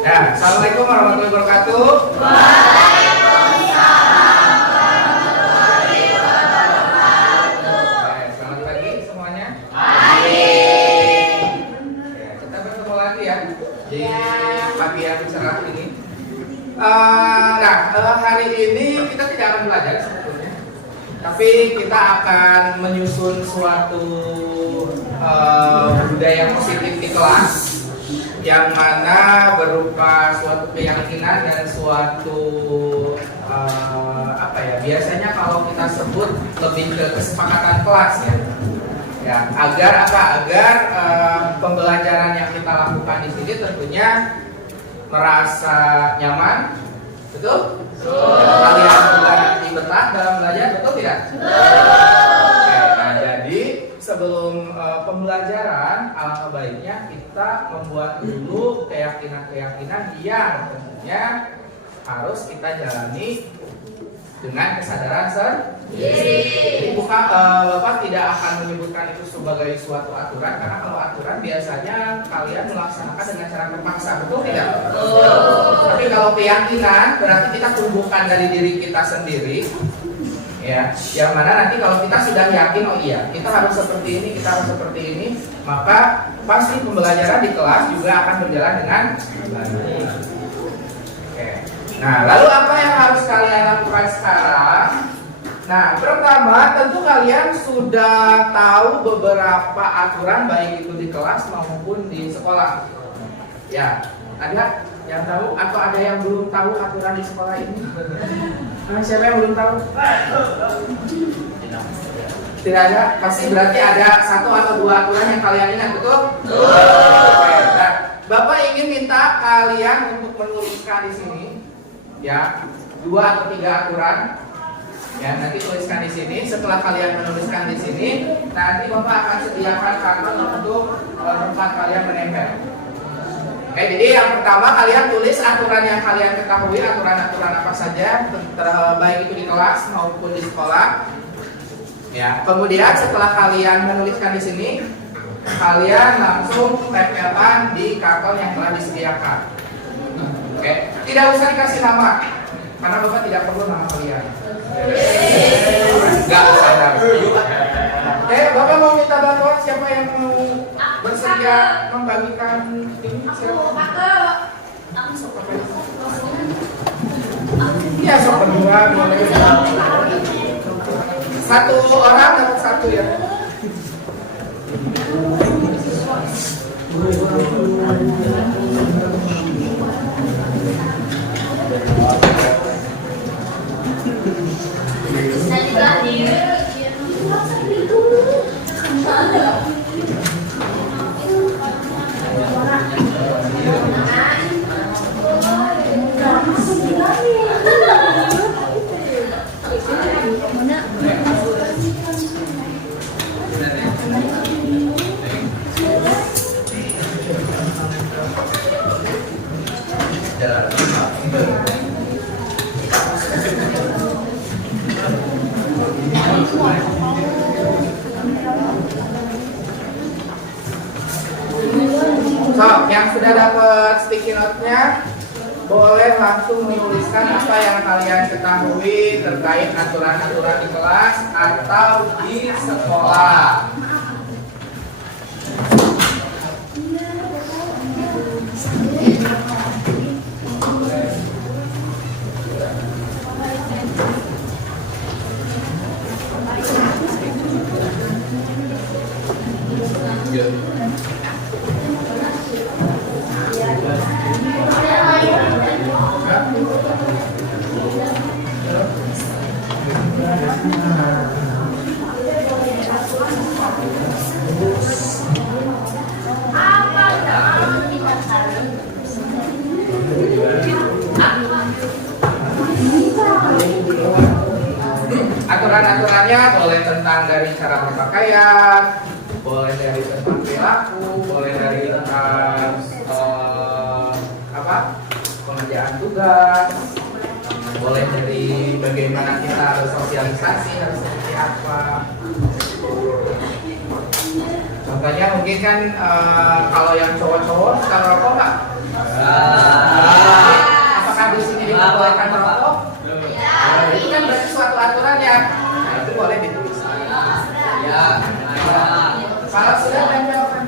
Ya, assalamualaikum warahmatullahi wabarakatuh. Waalaikumsalam warahmatullahi wabarakatuh. Selamat pagi semuanya. Pagi. Ya, kita bertemu lagi ya di pagi yang cerah ini. Hari ini kita tidak akan belajar sebetulnya, tapi kita akan menyusun suatu budaya positif di kelas, yang mana berupa suatu keyakinan dan suatu biasanya kalau kita sebut lebih ke kesepakatan kelas ya, agar pembelajaran yang kita lakukan di sini tentunya merasa nyaman, betul? Kalian juga nanti betah dalam belajar, betul tidak? Jadi sebelum pembelajaran, alangkah baiknya kita membuat dulu keyakinan-keyakinan yang tentunya harus kita jalani dengan kesadaran sendiri. Jadi Bapak tidak akan menyebutkan itu sebagai suatu aturan, karena kalau aturan biasanya kalian melaksanakan dengan cara terpaksa, betul tidak? Tapi kalau keyakinan berarti kita tumbuhkan dari diri kita sendiri. Ya, yang mana nanti kalau kita sudah yakin, oh iya, kita harus seperti ini, kita harus seperti ini, maka pasti pembelajaran di kelas juga akan berjalan dengan baik. Oke. Nah, lalu apa yang harus kalian lakukan sekarang? Nah, pertama tentu kalian sudah tahu beberapa aturan baik itu di kelas maupun di sekolah. Ya, ada yang tahu atau ada yang belum tahu aturan di sekolah ini? Siapa yang belum tahu? Tidak ada? Pasti berarti ada satu atau dua aturan yang kalian ingat, betul? Oke. Nah, Bapak ingin minta kalian untuk menuliskan di sini, ya, 2 atau 3 aturan. Ya, nanti tuliskan di sini. Setelah kalian menuliskan di sini, nanti Bapak akan sediakan karton untuk tempat kalian menempel. Oke, jadi yang pertama kalian tulis aturan yang kalian ketahui, aturan-aturan apa saja, baik itu di kelas maupun di sekolah. Ya, kemudian setelah kalian menuliskan di sini, kalian langsung tempelan di karton yang telah disediakan. Oke, tidak usah dikasih nama, karena Bapak tidak perlu nama kalian. Enggak usah. Oke, Bapak mau minta bantuan, siapa yang mau bersedia membagikan ini? Aku suka. Iya, sok berdua boleh. Satu orang dapat satu ya. So, yang sudah dapat sticky note-nya boleh langsung menuliskan apa yang kalian ketahui terkait aturan-aturan di kelas atau di sekolah. Aturan-aturannya boleh tentang dari cara berpakaian, boleh dari tentang perilaku, boleh dari tentang pengerjaan tugas, boleh dari bagaimana kita harus sosialisasi, harus seperti apa. Contohnya mungkin kan kalau yang cowok-cowok suka rokok nggak? Apakah di sini diperbolehkan merokok? Itu kan berarti suatu aturan ya. Nah, itu boleh dituliskan. Ya. Kalau sudah tempelkan.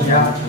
Siap.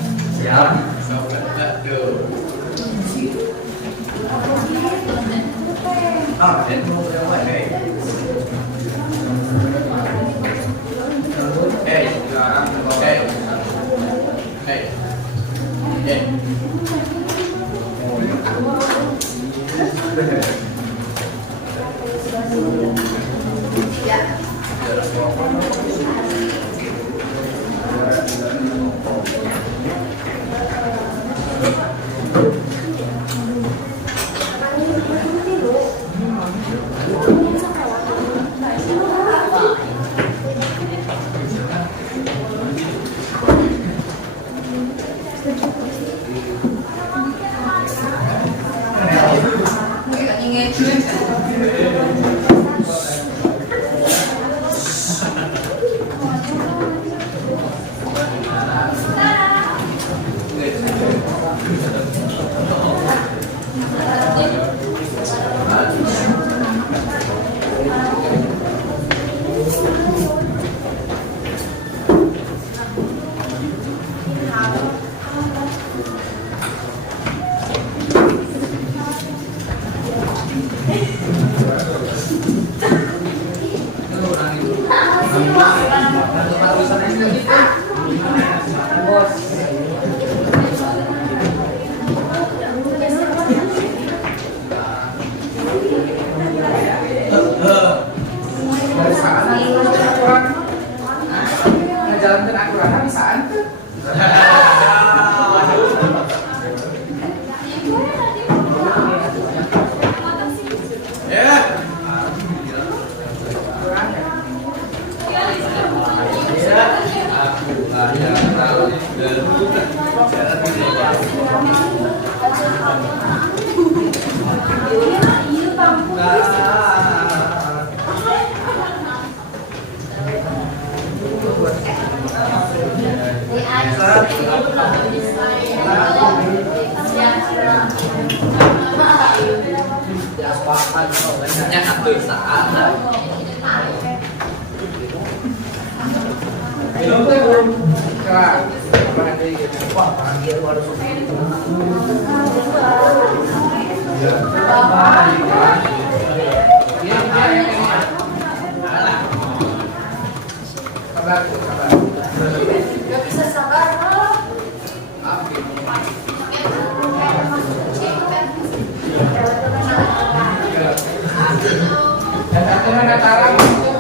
Menjalankan aturan bisa ante. Belum belum. Kelar. Wah, panggil harus begitu. Sabar, sabar. Gak bisa sabar. Dan aturan antara itu.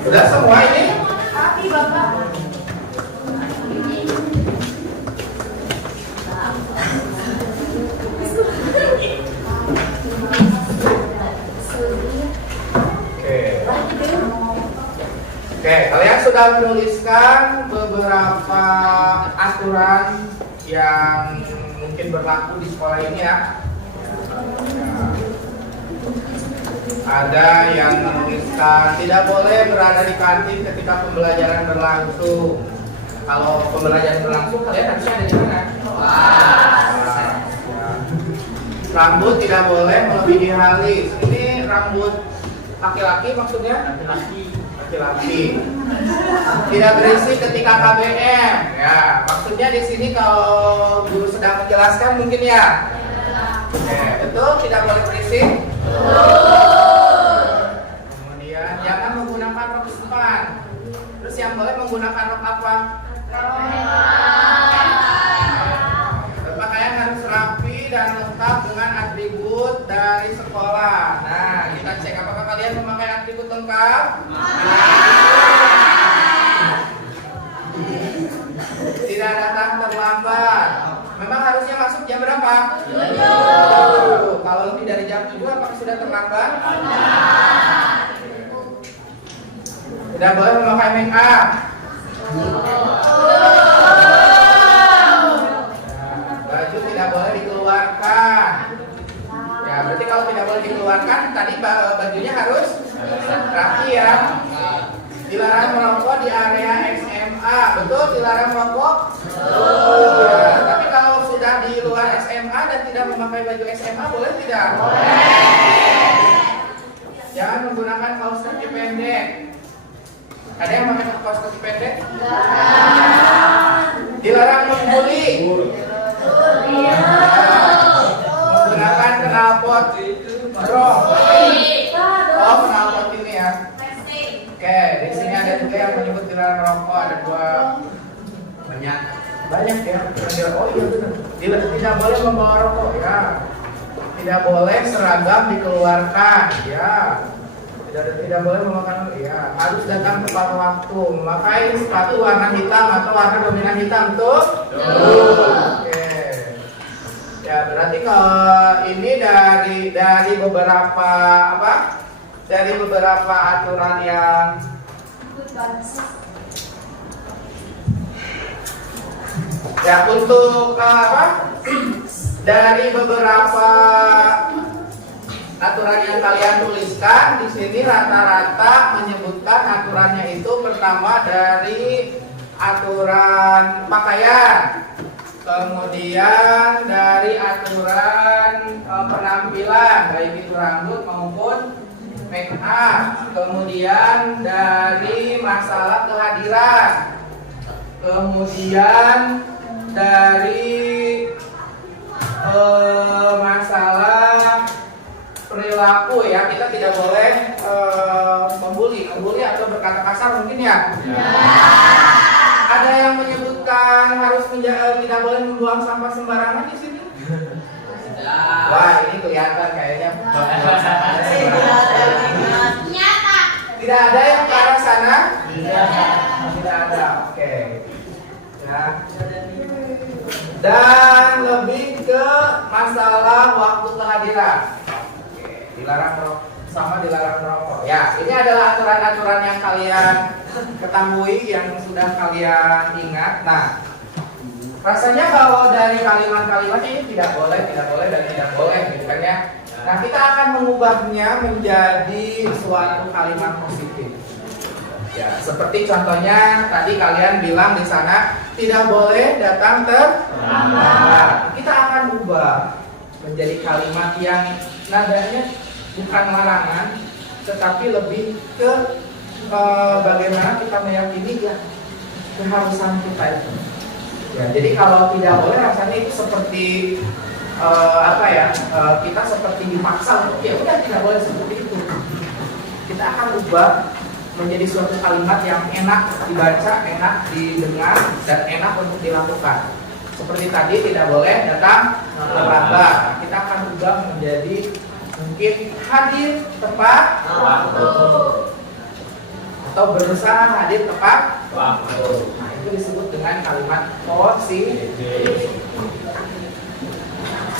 Sudah semua ini? Tapi Bapak. Oke, kalian sudah menuliskan beberapa aturan yang mungkin berlaku di sekolah ini ya. Ada yang menuliskan tidak boleh berada di kantin ketika pembelajaran berlangsung. Kalau pembelajaran berlangsung, kalian harusnya ada di mana? Rambut tidak boleh melebihi alis. Ini rambut laki-laki maksudnya? Laki-laki. Tidak berisik ketika KBM. Ya, maksudnya di sini kalau guru sedang menjelaskan mungkin ya. Oke, betul tidak boleh berisik. Kemudian jangan menggunakan rok span. Terus menggunakan rok apa? Berpakaian harus rapi dan lengkap dengan atribut dari sekolah. Nah, kita cek apakah kalian memakai atribut lengkap? Tidak datang terlambat. Memang harusnya masuk jam berapa? 7. Kalau lebih dari jam 7 apakah sudah terlambat? Tidak boleh memakai make up. Baju tidak boleh dikeluarkan. Ya, berarti kalau tidak boleh dikeluarkan, tadi bajunya harus rapi ya. Dilarang merokok di area SMA, betul? Dilarang merokok? Ya, tapi kalau sudah di luar SMA dan tidak memakai baju SMA, boleh tidak? Boleh. Jangan menggunakan kaos kaki pendek. Ada yang pakai kaos kaki pendek? Dilarang membuli. Menggunakan knalpot brong. Oh, knalpot ini ya. Oke, di sini ada juga yang menyebut dilarang merokok, ada dua banyak ya. Oh iya benar. Tidak boleh membawa rokok ya. Tidak boleh seragam dikeluarkan ya. Tidak boleh memakan ya. Harus datang tepat waktu. Memakai sepatu warna hitam atau warna dominan hitam tuh. Oke. Ya berarti kalau ini dari beberapa apa? Dari beberapa aturan yang ya untuk apa? Dari beberapa aturan yang kalian tuliskan di sini rata-rata menyebutkan aturannya itu pertama dari aturan pakaian, kemudian dari aturan penampilan baik itu rambut maupun make up, kemudian dari masalah kehadiran, kemudian dari masalah perilaku ya, kita tidak boleh membuli atau berkata kasar mungkin ya. Ada yang menyebutkan harus tidak boleh membuang sampah sembarangan di sini. Wah, ini kelihatan kayaknya tidak ada yang ke arah sana? Tidak ada. Oke. Ya. Dan lebih ke masalah waktu kehadiran. Oke. Dilarang merokok. Ya, ini adalah aturan-aturan yang kalian ketahui, yang sudah kalian ingat. Nah, rasanya kalau dari kalimat-kalimatnya ini tidak boleh dan tidak boleh gitu kan ya. Nah, kita akan mengubahnya menjadi suatu kalimat positif. Ya, seperti contohnya tadi kalian bilang di sana tidak boleh datang terlambat. Kita akan ubah menjadi kalimat yang nadanya bukan larangan, tetapi lebih ke bagaimana kita meyakini ya keharusan kita itu. Ya, jadi kalau tidak boleh rasanya itu seperti kita seperti dipaksa untuk ya udah tidak boleh seperti itu. Kita akan ubah menjadi suatu kalimat yang enak dibaca, enak didengar, dan enak untuk dilakukan. Seperti tadi tidak boleh datang terlambat. Kita akan ubah menjadi mungkin hadir tepat waktu atau berusaha hadir tepat waktu. Nah, itu disebut dengan kalimat positif.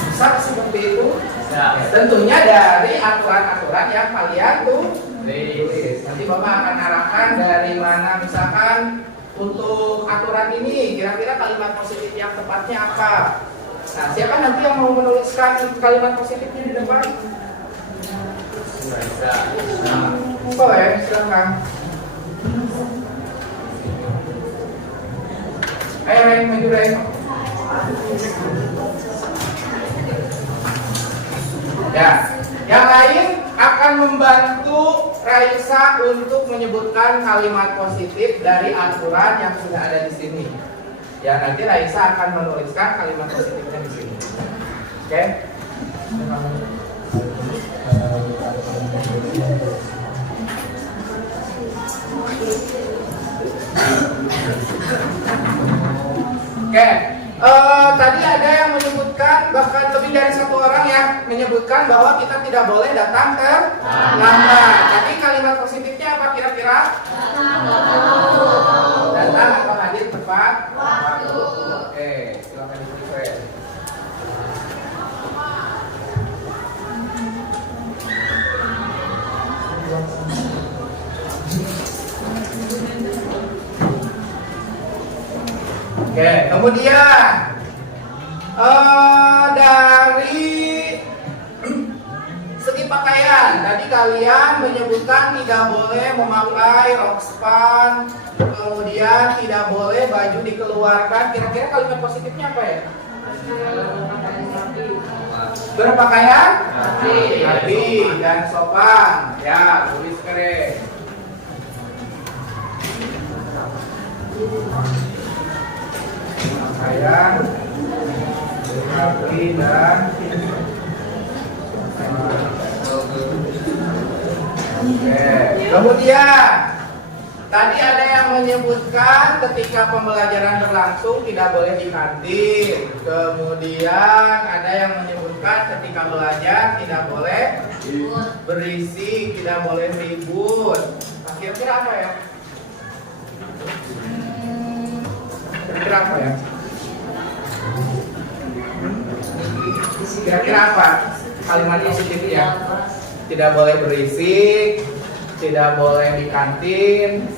Bisa seperti itu? Ya, tentunya dari aturan-aturan yang kalian tulis. Nanti Bapak akan arahkan dari mana, misalkan untuk aturan ini kira-kira kalimat positif yang tepatnya apa. Nah, siapa nanti yang mau menuliskan kalimat positifnya di depan? Boleh, silakan. Ayo, maju Ray. Ya, yang lain akan membantu Raisa untuk menyebutkan kalimat positif dari aturan yang sudah ada di sini. Ya, nanti Raisa akan menuliskan kalimat positifnya di sini. Oke? lebih dari satu orang yang menyebutkan bahwa kita tidak boleh datang terlambat. Tadi kalimat positifnya apa kira-kira? Datang atau hadir tepat waktu. Oke, silakan dibuka. Oke, kemudian dari segi pakaian, tadi kalian menyebutkan tidak boleh memakai rok span, kemudian tidak boleh baju dikeluarkan. Kira-kira kalimat positifnya apa ya? Berpakaian rapi dan sopan. Ya, tulis keren. Pakaian rapi dan oke. Kemudian tadi ada yang menyebutkan ketika pembelajaran berlangsung tidak boleh di kantin. Kemudian ada yang menyebutkan ketika belajar tidak boleh berisik, tidak boleh ribut. Nah, kira-kira apa ya? Kira-kira apa ya? Kira-kira apa kalimat positif ya? Tidak boleh berisik, tidak boleh di kantin.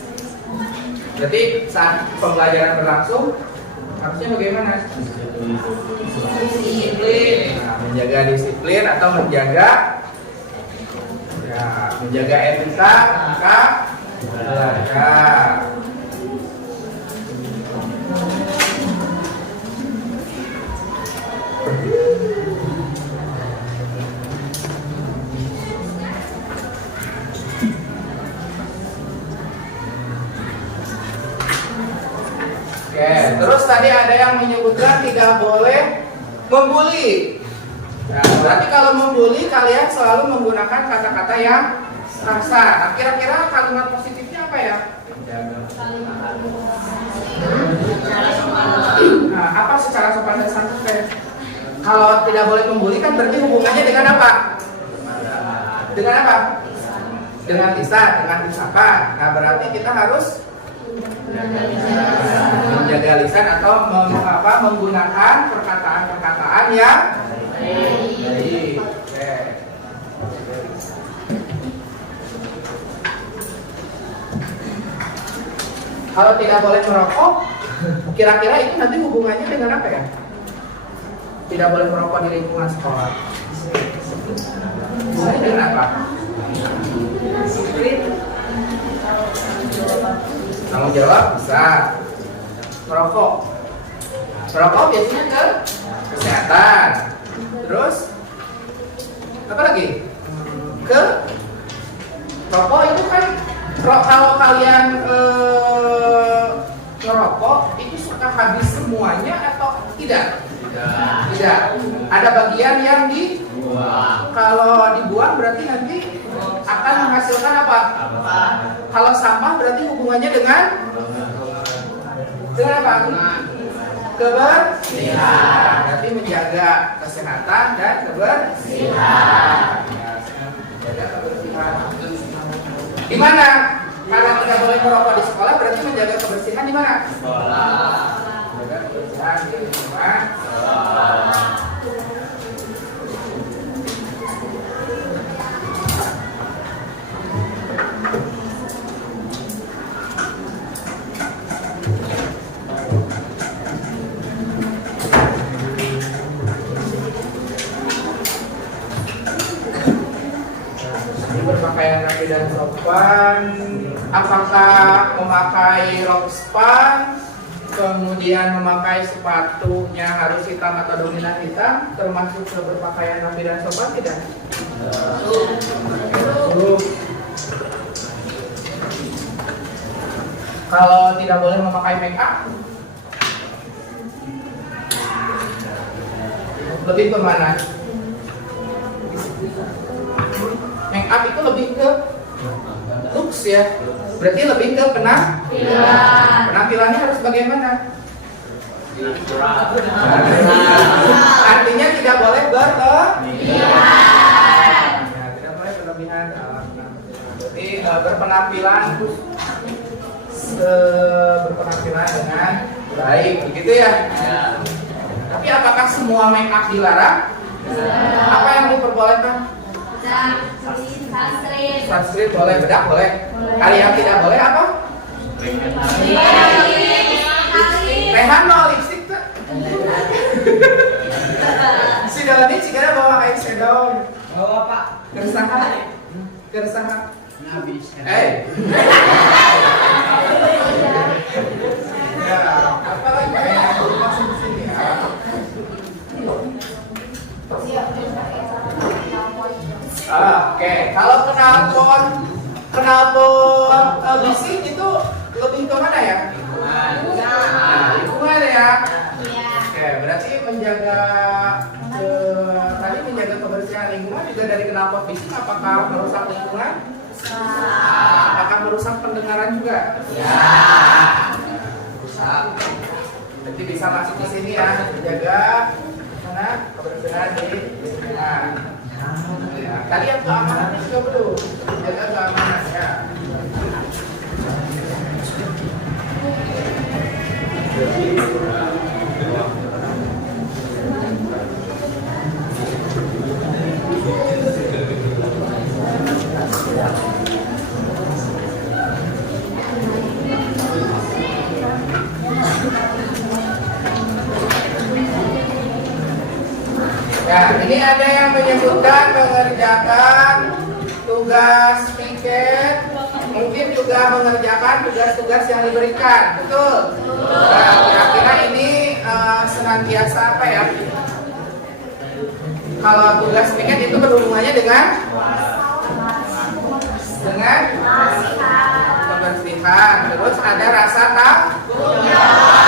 Berarti saat pembelajaran berlangsung harusnya bagaimana? Disiplin. Nah, menjaga disiplin atau menjaga etika belajar. Oke, terus tadi ada yang menyebutkan tidak boleh membuli. Nah, berarti kalau membuli kalian selalu menggunakan kata-kata yang kasar. Nah, kira-kira kalimat positifnya apa ya? Nah, apa secara sopan dan santun? Kalau tidak boleh membuli kan berarti hubungannya dengan apa? Dengan apa? Dengan lisan, dengan ucapan. Nah, berarti kita harus menjaga lisan atau menggunakan perkataan-perkataan yang baik. Kalau tidak boleh merokok, kira-kira itu nanti hubungannya dengan apa ya? Tidak boleh merokok di lingkungan sekolah. Hubungannya dengan apa? Tanggung jawab bisa. Merokok biasanya ke kesehatan. Terus apa lagi? Ke rokok itu kan kalau kalian ngerokok itu suka habis semuanya atau tidak? Tidak. Ada bagian yang dibuang. Kalau dibuang berarti nanti akan menghasilkan apa? Kalau sampah berarti hubungannya dengan apa? Kebersihan. Berarti menjaga kesehatan dan kebersihan. Menjaga kebersihan. Di mana? Karena tidak boleh merokok di sekolah berarti menjaga kebersihan di mana? Sekolah. Menjaga kebersihan di lingkungan sekolah. Berpakaian rapi dan sopan, apakah memakai rok span, kemudian memakai sepatunya harus hitam atau dominan hitam, termasuk berpakaian rapi dan sopan tidak? Kalau tidak boleh memakai make up, lebih ke mana? Make up itu lebih ke looks ya. Berarti lebih ke penampilannya harus bagaimana? Artinya tidak boleh berlebihan. Ya, tidak boleh berlebihan. Jadi berpenampilan dengan baik, begitu ya. Tapi apakah semua make up dilarang? Apa yang diperbolehkan? Sunscreen boleh, bedak boleh. Hal yang tidak boleh apa? Rehan no lipstick tuh. Si Dalani cikana bawa eyeshadow. Bawa Pak. Keresahan. Habis. Ya, apa lagi yang aku masuk di sini ya? Oke, kalau knalpot bising itu lebih ke mana ya? Lingkungan ya. Oke, berarti menjaga kebersihan lingkungan juga dari knalpot bising. Apakah merusak lingkungan? Apakah merusak pendengaran juga? Merusak. Jadi bisa masuk ke sini ya, menjaga mana kebersihan di lingkungan. Ya, tadi yang keamanan juga belum, jaga keamanan ya. Ya, ini ada yang menyebutkan mengerjakan tugas piket, mungkin juga mengerjakan tugas-tugas yang diberikan, betul? Nah, kira-kira ini senantiasa apa ya? Kalau tugas piket itu berhubungannya dengan kebersihan, terus ada rasa tanggung jawab.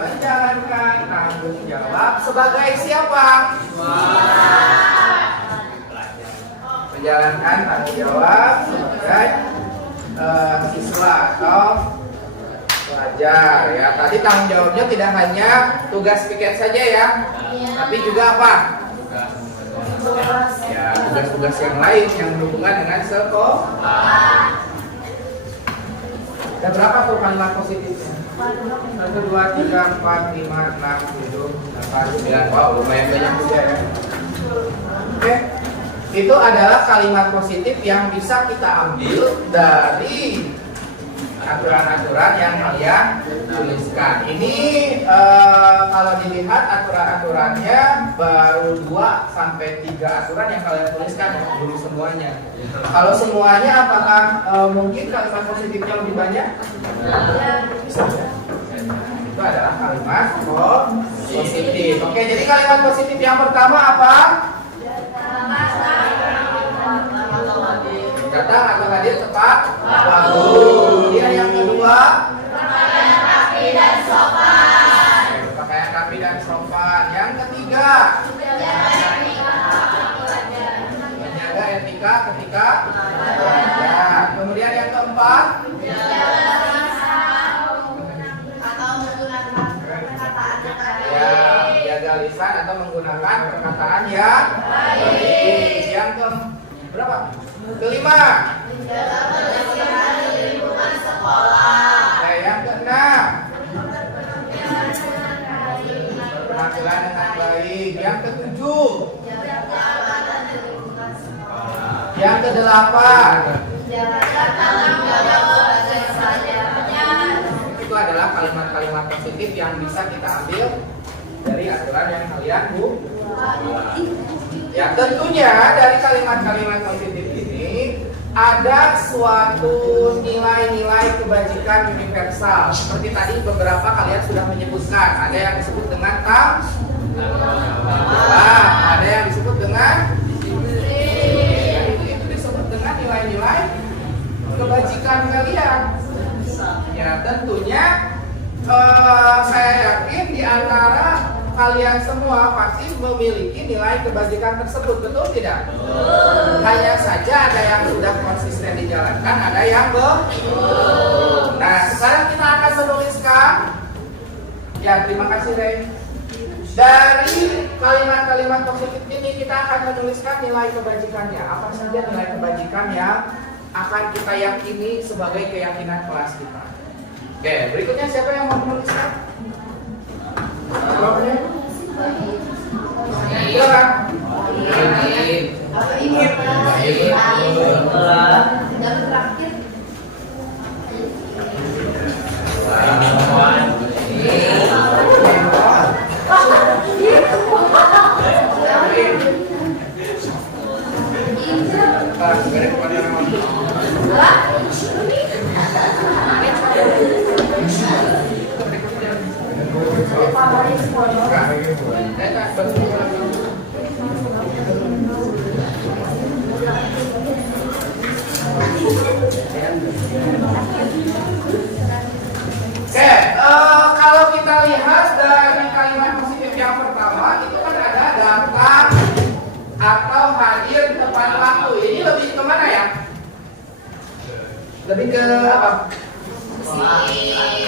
Menjalankan tanggung jawab sebagai siapa? Menjalankan tanggung jawab sebagai siswa atau pelajar ya. Tadi tanggung jawabnya tidak hanya tugas piket saja ya, tapi juga apa? Ya, tugas-tugas yang lain yang berhubungan dengan sekolah. Ada berapa tuh kalimat positifnya? 1, 2, 3, 4, 5, 6, 7, 8, 9. Wow, lumayan banyak juga ya. Oke. Itu adalah kalimat positif yang bisa kita ambil dari aturan-aturan yang kalian tuliskan. Ini kalau dilihat aturan-aturannya baru 2 sampai 3 aturan yang kalian tuliskan, belum semuanya. Kalau semuanya apakah mungkin kalimat positifnya lebih banyak? Bisa. Itu adalah kalimat positif. Oke, jadi kalimat positif yang pertama apa? Datang atau hadir tepat waktu. Kemudian yang kedua, pakaian rapi dan sopan. Pakaian rapi dan sopan. Yang ketiga, menjaga etika ketika belajar. Kemudian yang keempat, menjaga lisan atau menggunakan perkataan yang baik. Yang berapa? Kelima, menjaga kebersihan di lingkungan sekolah. Yang keenam, berpenampilan dengan baik. Yang ketujuh, yang kedelapan, itu adalah kalimat-kalimat positif yang bisa kita ambil dari aturan yang kalian buat. Ya, tentunya dari kalimat-kalimat positif ini ada suatu nilai-nilai kebajikan universal. Seperti tadi beberapa kalian sudah menyebutkan. Ada yang disebut dengan ada yang disebut dengan itu disebut dengan nilai-nilai kebajikan kalian. Ya, tentunya saya yakin di antara kalian semua pasti memiliki nilai kebajikan tersebut, betul tidak? Hanya saja ada yang sudah konsisten dijalankan, ada yang belum. Nah, sekarang kita akan menuliskan Ya, terima kasih Rey. Dari kalimat-kalimat positif ini kita akan menuliskan nilai kebajikannya. Apa saja nilai kebajikan yang akan kita yakini sebagai keyakinan kelas kita. Oke, berikutnya siapa yang mau menuliskan? Jawabnya? Silakan. Apa ini? Dan terakhir. Kalau kita lihat dari kalimat positif yang pertama itu kan ada datang atau hadir tepat waktu. Ini lebih ke mana ya? Lebih ke apa?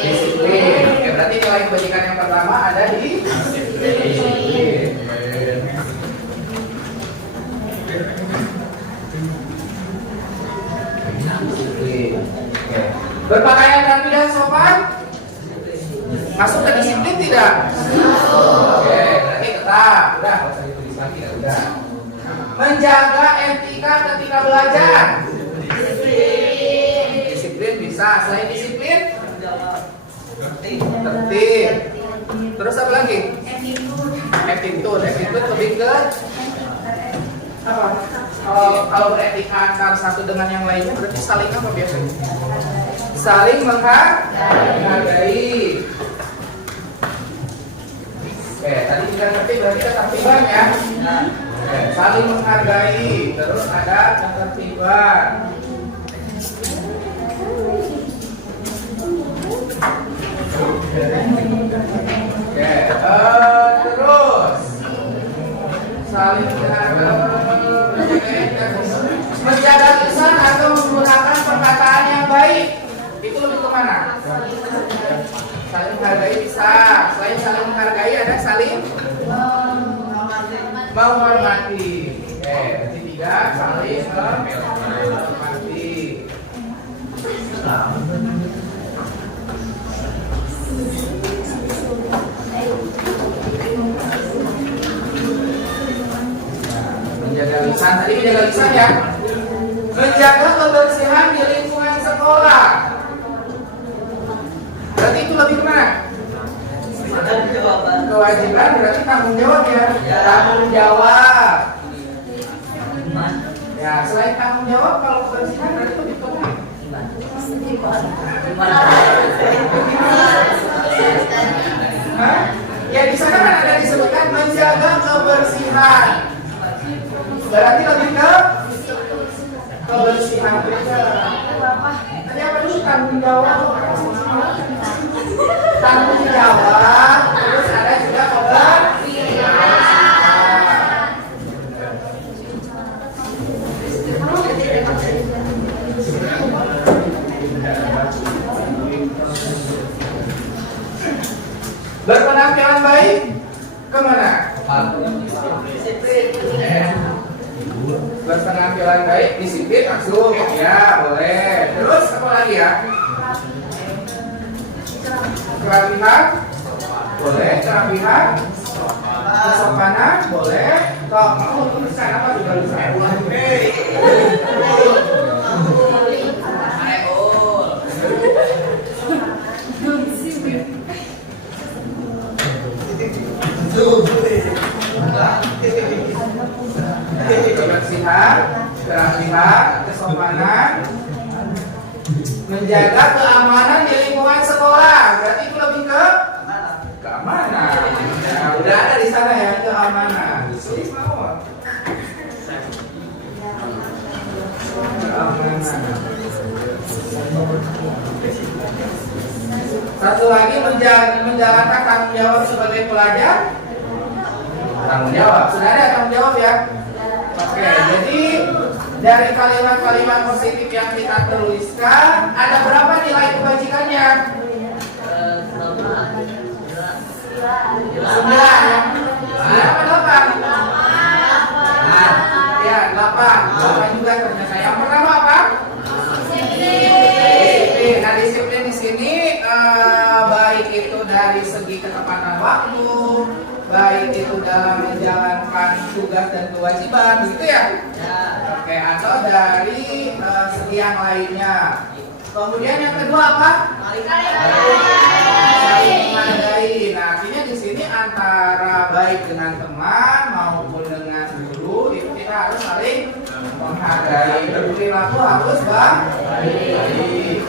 Disiplin. Oke, berarti nilai kebajikan yang pertama ada di disiplin. Oke. Berpakaian rapi dan sopan masuk ke disiplin tidak? Oke, berarti tetap. Udah, kalau saya tulis lagi ya udah. Menjaga etika ketika belajar. Disiplin bisa. Selain disiplin, tertib. Terus apa lagi? Attitude. Attitude lebih ke apa? Kalau beretika antara satu dengan yang lainnya berarti saling apa biasanya? Saling menghargai. Oke, tadi kita ngerti berarti ketertiban ya. Oke, saling menghargai. Terus ada ketertiban. Oke, terus saling menjaga lisan atau menggunakan perkataan yang baik. Itu lebih kemana? Saling menghargai bisa. Selain saling menghargai ada saling menghormati. Oke, berarti tiga saling menghormati. Menjaga lisan, tadi menjaga lisan ya. Menjaga kebersihan di lingkungan sekolah. Berarti itu lebih kemana? Kewajiban berarti tanggung jawab ya. Tanggung jawab. Ya, selain tanggung jawab kalau kebersihan berarti lebih kemana? Hah? Ya di sana kan ada disebutkan menjaga kebersihan. Berarti lebih ke kebersihan juga. Tadi apa dulu tanggung jawab? Tanggung jawab. Terus ada juga kebersihan. Berpenampilan baik kemana? Berpenampilan baik, disiplin masuk, ya boleh. Terus apa lagi ya? Kerapihan, boleh. Kerapihan, kesopanan, boleh. Kalau mau tuliskan apa juga bisa. Kebersihan, kerapihan, kesopanan, menjaga keamanan di lingkungan sekolah. Berarti itu lebih ke keamanan. Ya, udah ada di sana ya keamanan. Tulis mau. Keamanan. Satu lagi menjalankan tanggung jawab sebagai pelajar. Tanggung jawab, sudah ada tanggung jawab ya. Oke, jadi dari kalimat-kalimat positif yang kita tuliskan, ada berapa nilai kebajikannya? Sembilan ya. Berapa delapan? Ya, delapan. Delapan juga ternyata. Yang pertama apa? Disiplin. Nah, disiplin di sini baik itu dari segi ketepatan waktu, baik itu dalam menjalankan tugas dan kewajiban, begitu ya? Oke, atau dari segi yang lainnya. Kemudian yang kedua apa? Saling menghargai. Nah, artinya di sini antara baik dengan teman maupun dengan guru itu kita harus saling menghargai. Berperilaku harus baik.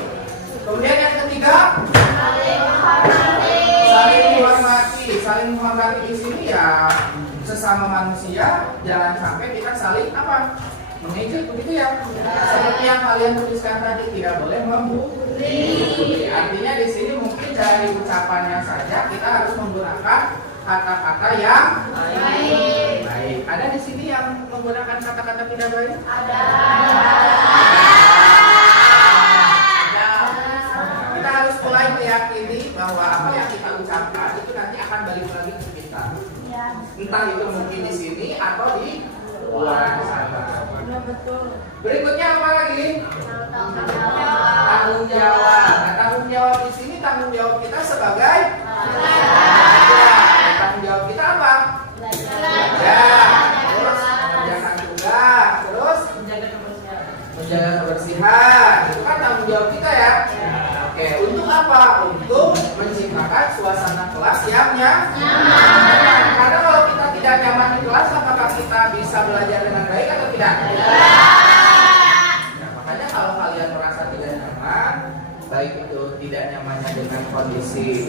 Kemudian yang ketiga, saling menghormati. Saling menghormati di sini ya sesama manusia, jangan sampai kita saling apa? Mengejek, begitu ya. Seperti yang kalian tuliskan tadi, tidak boleh membuli. Artinya di sini mungkin dari ucapannya saja kita harus menggunakan kata-kata yang baik. Ada di sini yang menggunakan kata-kata tidak baik? Ada. Kita harus mulai meyakini bahwa apa yang kita ucapkan itu nanti akan balik lagi ke kita. Entah itu mungkin di sini atau di luar sana. Berikutnya apa lagi? Tanggung jawab. Nah, tanggung jawab di sini tanggung jawab kita sebagai tanggung jawab kita apa? Belajar. Terus mengerjakan tugas. Terus menjaga kebersihan. Itu kan tanggung jawab kita ya. Oke, untuk apa? Untuk menciptakan suasana kelas yang nyaman. Karena kalau kita tidak nyaman di kelas, apakah kita bisa belajar dengan baik atau tidak? Nah, makanya kalau kalian merasa tidak nyaman, baik itu tidak nyamannya dengan kondisi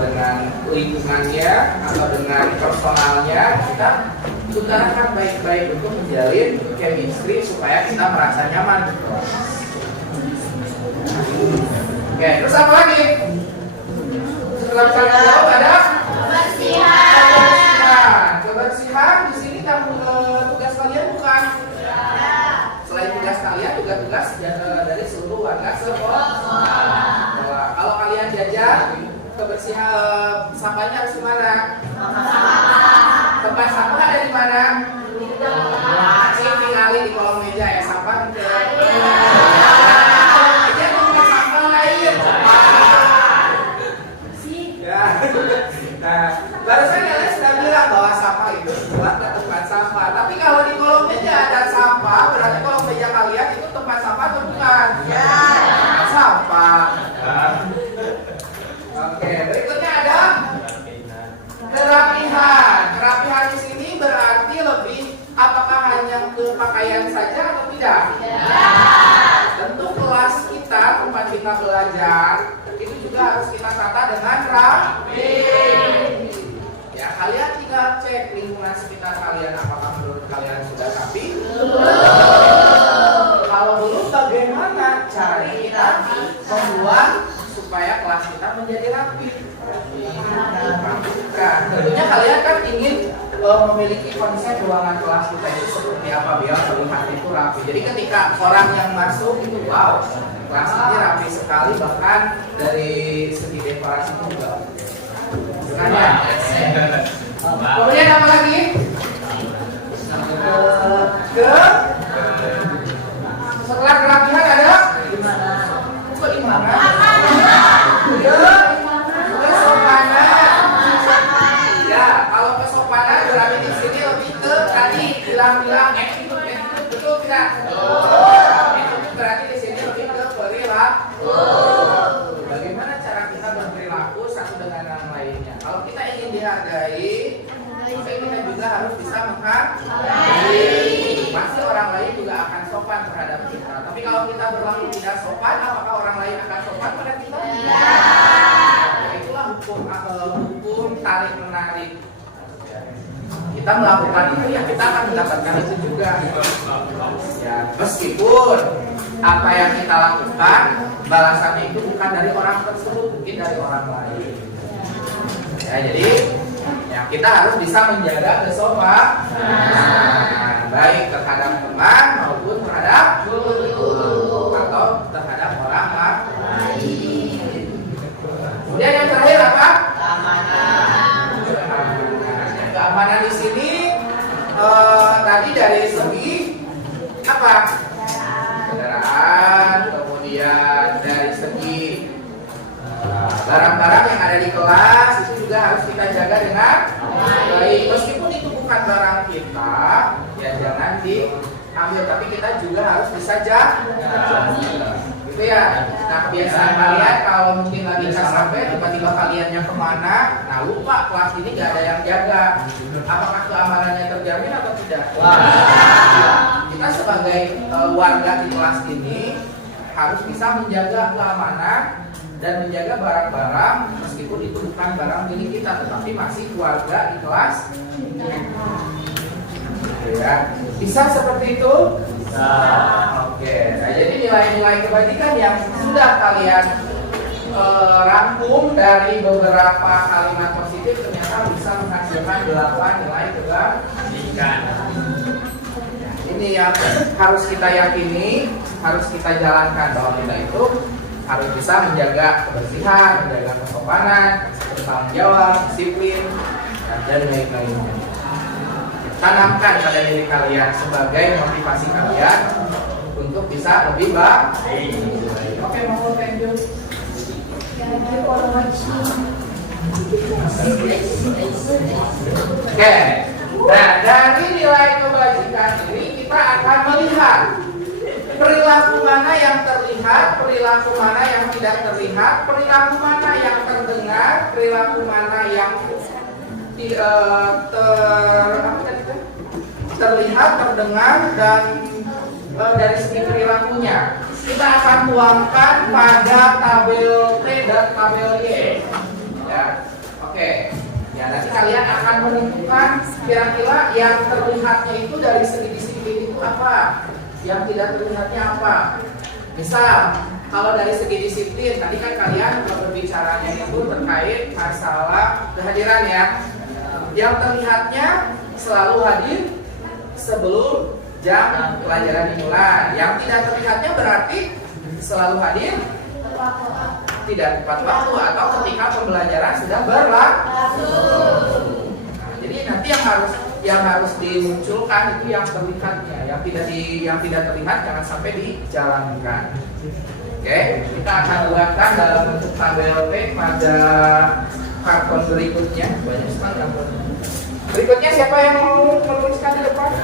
dengan lingkungannya atau dengan personalnya, kita utarakan baik-baik untuk menjalin chemistry supaya kita merasa nyaman di kelas. Oke, terus apa lagi? Setelah saling jawab ada kebersihan. Di sini tugas kalian bukan? Selain tugas kalian, juga tugas dari seluruh warga sekolah. Kalau kalian jajan, kebersihan sampahnya harus di mana? Tempat sampah ada di mana? Ini tinggali di kolong meja ya, sampah ke Nah, barusan kalian sudah bilang bahwa sampah itu buat ke tempat sampah. Tapi kalau di kolong meja ada sampah, berarti kolong meja kalian itu tempat sampah atau bukan? Ya. Sampah. Oke, berikutnya ada kerapihan. Kerapihan di sini berarti lebih apakah hanya ke pakaian saja atau tidak? Ya. Tentu kelas kita, tempat kita belajar itu juga harus kita tata dengan rapi. Ya, kalian tinggal cek lingkungan sekitar kalian, apakah menurut kalian sudah rapi? Kalau belum, bagaimana cara kita membuat supaya kelas kita menjadi rapi? Nah, tentunya kalian kan ingin memiliki konsep ruangan kelas kita itu seperti apa biar terlihat itu rapi. Jadi ketika orang yang masuk itu wow, kelas ini rapi sekali, bahkan dari segi dekorasi juga. Kemudian apa lagi? Setelah kerapihan ada kesopanan. Ya, kalau kesopanan berarti di sini lebih ke tadi bilang-bilang attitude, betul tidak? Attitude berarti di sini lebih ke perilaku. Bagaimana cara kita berperilaku satu dengan yang lainnya? Kalau kita ingin dihargai, maka kita juga harus bisa menghargai. Pasti orang lain juga akan sopan terhadap kita. Tapi kalau kita berlaku tidak sopan, apakah orang lain akan sopan pada kita? Nah, itulah hukum tarik menarik. Kita melakukan itu ya kita akan mendapatkan itu juga. Ya, meskipun apa yang kita lakukan balasannya itu bukan dari orang tersebut, mungkin dari orang lain. Ya, jadi ya kita harus bisa menjaga kesopanan baik terhadap teman maupun terhadap guru atau terhadap orang lain. Kemudian yang terakhir apa? tadi dari segi apa? Kendaraan, kemudian dari segi barang-barang yang ada di kelas itu juga harus kita jaga dengan baik. Meskipun itu bukan barang kita, ya jangan diambil, tapi kita juga harus bisa jaga. Gitu ya. Nah, kebiasaan kalian kalau mungkin lagi tas sampai tiba-tiba kaliannya kemana, nah lupa kelas ini gak ada yang jaga. Apakah keamanannya terjamin atau tidak? Kita sebagai warga di kelas ini harus bisa menjaga keamanan dan menjaga barang-barang meskipun itu bukan barang milik kita, tetapi masih keluarga di kelas. Ya, bisa seperti itu? Bisa. Oke, nah jadi nilai-nilai kebajikan yang sudah kalian rangkum dari beberapa kalimat positif ternyata bisa menghasilkan 8 nilai kebajikan. Ini yang harus kita yakini, harus kita jalankan bahwa kita itu harus bisa menjaga kebersihan, menjaga kesopanan, bertanggung jawab, disiplin, dan lain-lainnya. Tanamkan pada diri kalian sebagai motivasi kalian untuk bisa lebih baik. Oke, mau thank you. Oke, nah dari nilai kebajikan ini kita akan melihat perilaku mana yang terlihat, perilaku mana yang tidak terlihat, perilaku mana yang terdengar, perilaku mana yang terlihat, terdengar, dan dari segi perilakunya kita akan tuangkan pada tabel T dan tabel Y. Ya, oke. Ya, nanti kalian akan menentukan kira-kira yang terlihatnya itu dari segi disiplin itu apa, yang tidak terlihatnya apa. Misal, kalau dari segi disiplin, tadi kan kalian berbicaranya itu terkait masalah kehadiran ya. Yang terlihatnya selalu hadir sebelum jam pelajaran dimulai. Yang tidak terlihatnya berarti selalu hadir tidak tepat waktu atau ketika pembelajaran sudah berlangsung. Nah, jadi nanti yang harus dimunculkan itu yang terlihatnya, yang tidak terlihat jangan sampai dijalankan. Oke, kita akan buatkan dalam bentuk tabel T pada karton berikutnya. Banyak sekali karton. Berikutnya siapa yang mau menuliskan di depan?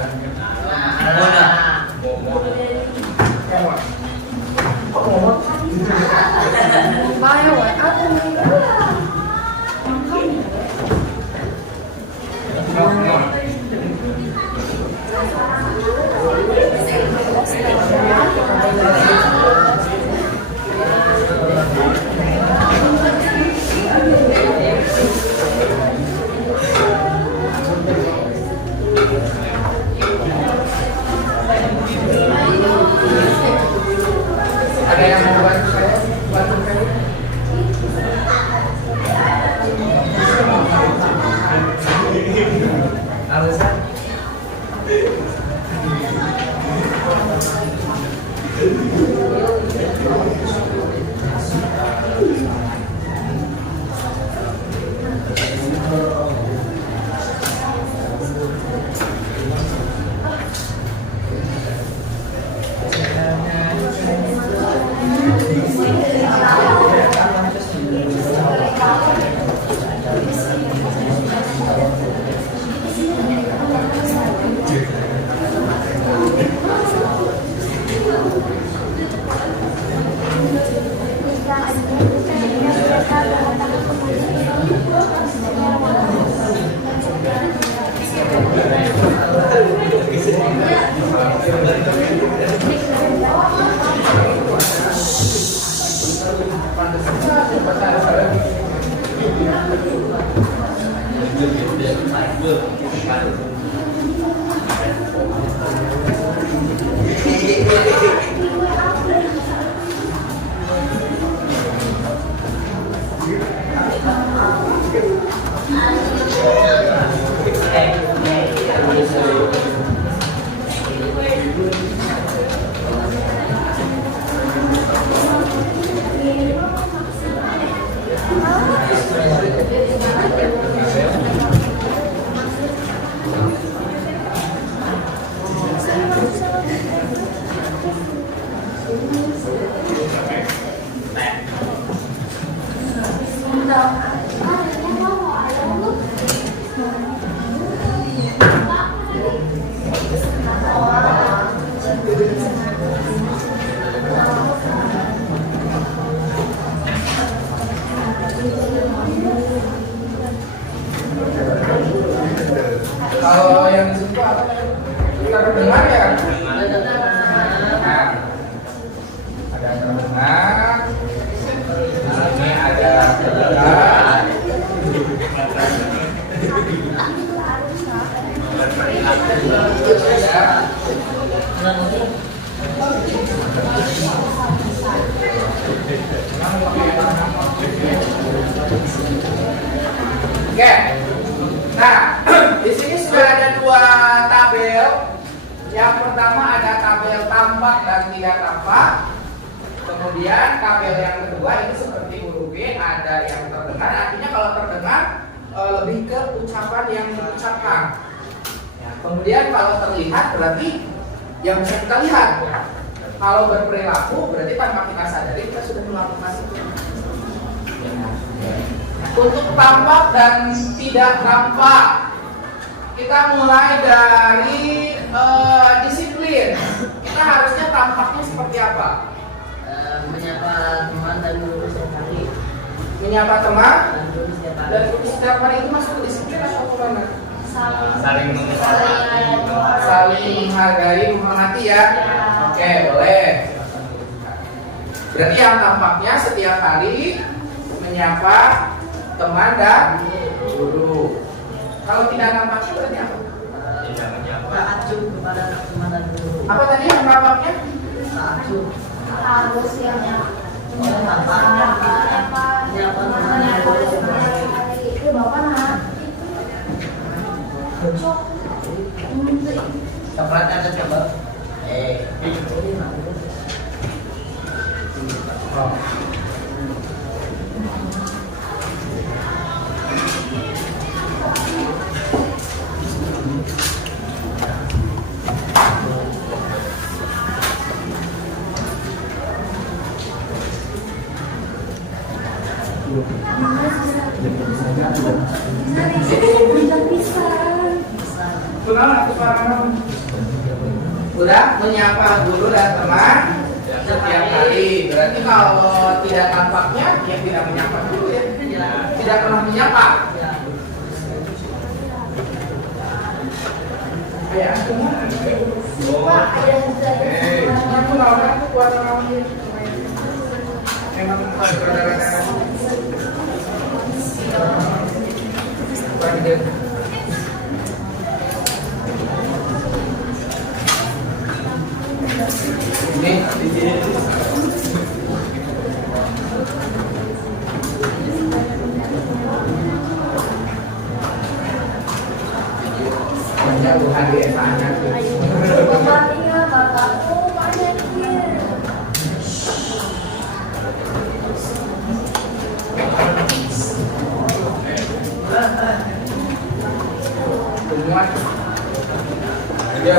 Ada yang mau bantu saya? Bantu saya? Alasan? Kalau yang di situ apa? Terdengar ya? Nah, ada terdengar. Ini ada terdengar. Oke. Nah, di sini sudah ada dua tabel. Yang pertama ada tabel tampak dan tidak tampak. Kemudian tabel yang kedua ini seperti huruf B, ada yang terdengar. Artinya kalau terdengar lebih ke ucapan yang diucapkan. Ya, kemudian kalau terlihat berarti yang bisa kita lihat. Kalau berperilaku berarti tanpa kita sadari kita sudah melakukan itu. Untuk tampak dan tidak tampak, kita mulai dari disiplin. Kita harusnya tampaknya seperti apa? Menyapa teman dan guru setiap hari. Menyapa teman Dan guru setiap hari. dan guru setiap hari itu masuk disiplin atau bagaimana? Saling Menghargai, menghormati ya. Oke, boleh. Berarti yang tampaknya setiap hari menyapa teman dan guru. Kalau tidak tampaknya berarti apa? tidak menyapa. Ta'ajub kepada teman dan guru. Apa tadi yang tampaknya? Ta'ajub. Harus yang Menyapa teman dan guru setiap hari. itu bapak nah. Coklat ada coba. Oh. Kenal aku sekarang. Udah menyapa guru dan teman setiap hari. Berarti kalau tidak tampaknya, ya tidak menyapa dulu ya. Tidak pernah menyapa. Ya, cuma. Pak, ada Aku nawarin tuh buat orang ini. Emang berdarah-darah. Bagi ini di sini. Banyak bukan di SMA-nya. bapak tinggal bapakku banyak kir. Semua. Ya.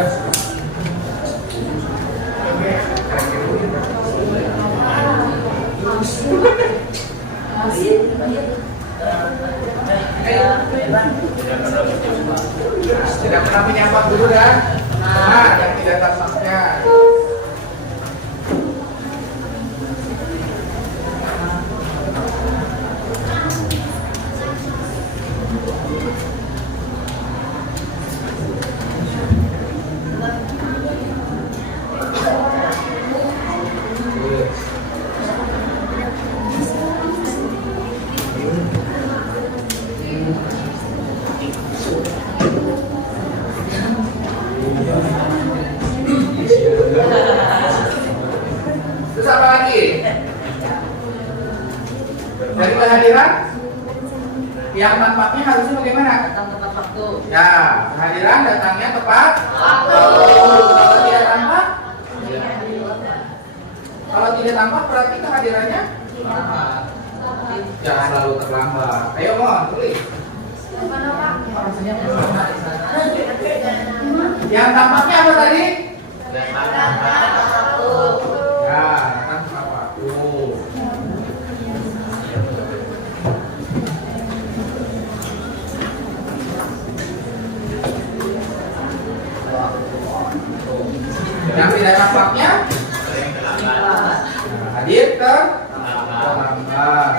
Tidak pernah menyapa dulu dan yang tidak tampaknya. Terus apa lagi? Dari kehadiran yang tampaknya harusnya bagaimana? Datang tepat waktu. Ya, kehadiran datangnya tepat waktu. Kalau tidak tampak, kalau tidak tampak berarti kehadirannya jangan selalu terlambat. Ayo mohon tulis. Yang tampaknya apa tadi? Ya, datang tepat waktu. Yang tidak tampaknya hadir terlambat.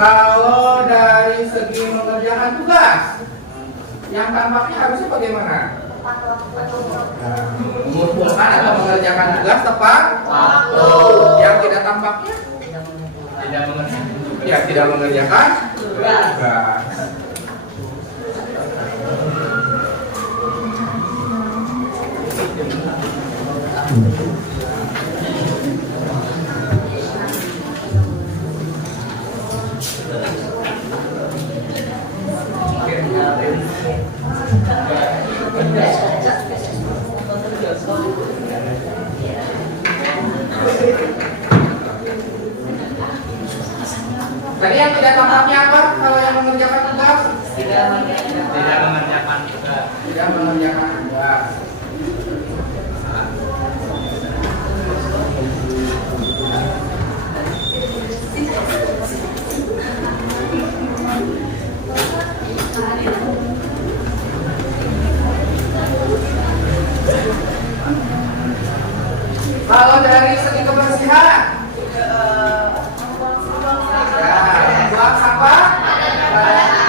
Kalau dari segi mengerjakan tugas, yang tampaknya harusnya bagaimana? Mengumpulkan atau mengerjakan tugas tepat waktu. Yang tidak tampaknya? Tidak mengerti. Ya, tidak mengerjakan tugas. Tadi yang tidak tampaknya apa kalau yang mengerjakan tugas? Tidak mengerjakan tugas. Tidak mengerjakan tugas. Kalau dari segi kebersihan, buang sampah